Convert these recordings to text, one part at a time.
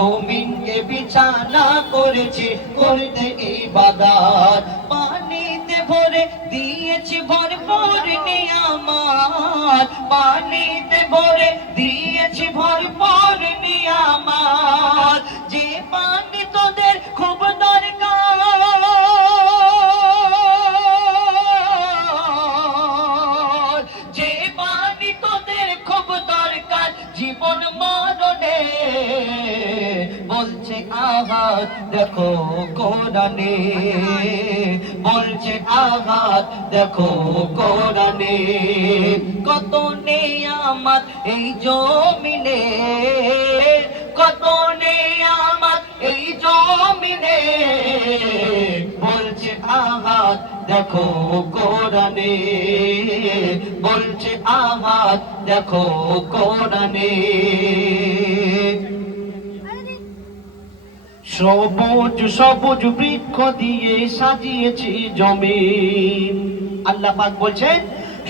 মুমিনকে বিছানা করেছি করতে ইবাদত, পানিতে ভরে দিয়েছি ভরপুর নিয়ামত, পানিতে ভরে দিয়েছি ভরপুর নিয়ামত। যে পানি তোদের খুব দরকার, যে পানি তোদের খুব দরকার জীবন মরণে, বলছে আঘাত দেখো কোরআনে, বলছে আঘাত দেখো কোরআনে। কত নেয়ামত এই জমিনে, কত নেয়ামত এই জমিনে, বলছে আঘাত দেখো কোরআনে, বলছে আঘাত দেখো কোরআনে। সবুজ সবুজ বৃক্ষ দিয়ে সাজিয়েছি জমিন, আল্লাহ পাক বলছেন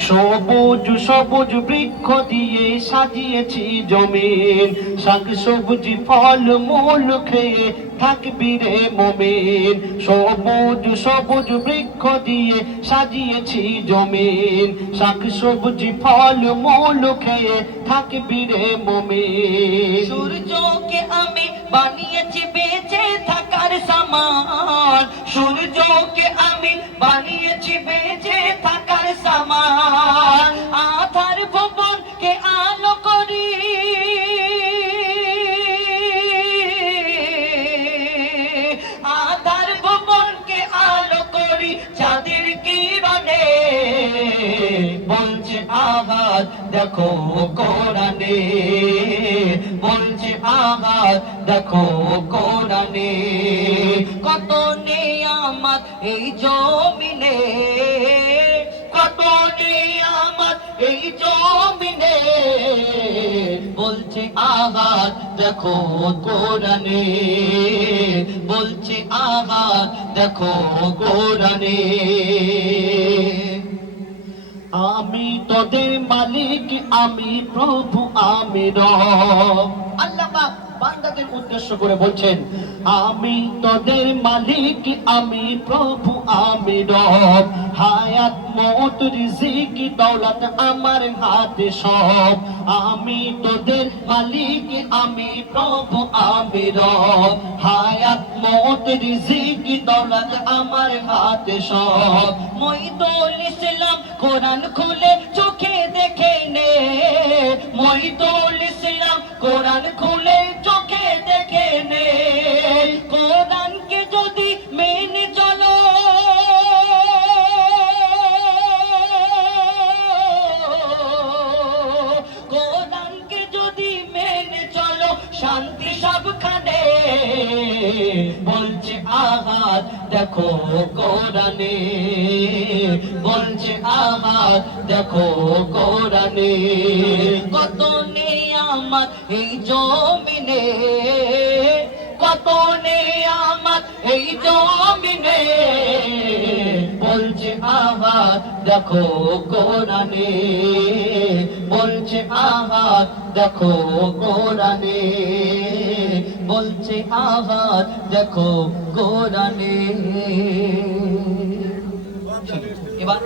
সবুজ সবুজ বৃক্ষ দিয়ে সাজিয়েছি জমিন, শাক সবজি ফল মূল খেয়ে থাকবি রে মুমিন। সবুজ সবুজ বৃক্ষ দিয়ে সাজিয়েছি জমিন, শাক সবজি ফল মূল খেয়ে থাকবি রে মুমিন। সূর্যকে আমি বানিয়েছি বেঁচে থাকার সামান, সূর্যকে আমি বানিয়েছি বেঁচে থাকার সামান। আধার ভুবনকে আলো করি, আধার ভুবনকে আলো করি চাঁদের কিরণে, বলছে আঘাত দেখো কোরআনে, বলছে আঘাত দেখো কোরআনে। কত নেয়ামত এই জমিনে, কত নেয়ামত এই জমিনে, বলছে আঘাত দেখো কোরআনে, বলছে আঘাত দেখো কোরআনে। আমি তোদের মালিক, আমি প্রভু, আমি রব। আল্লাহ পাক বান্দাদের উদ্দেশ্য করে বলছেন আমি তোদের মালিক, আমি প্রভু, আমি রব। হায়াত মওত রিজিক দৌলত আমার হাতে সব। আমি তোদের মালিক, আমি প্রভু, আমি রব। হায়াত মওত রিজিক দৌলত আমার হাতে সব। মঈদুল ইসলাম কোরআন খুলে চোখে দেখে নে, মঈদুল ইসলাম কোরআন খুলে চোখে দেখে নে। কোরআনকে যদি মেনে চলো, কোরআনকে যদি মেনে চলো শান্তি সবখানে, বলছে আঘাত দেখো কোরআনে, বলছে আঘাত দেখো কোরআনে। কত নেয়ামত এই জমিনে, কত নেয়ামত এই জমিনে, বলছে আঘাত দেখো কোরআনে, বলছে আঘাত দেখো কোরআনে, বলছে আঘাত দেখো কোরআনে। এবার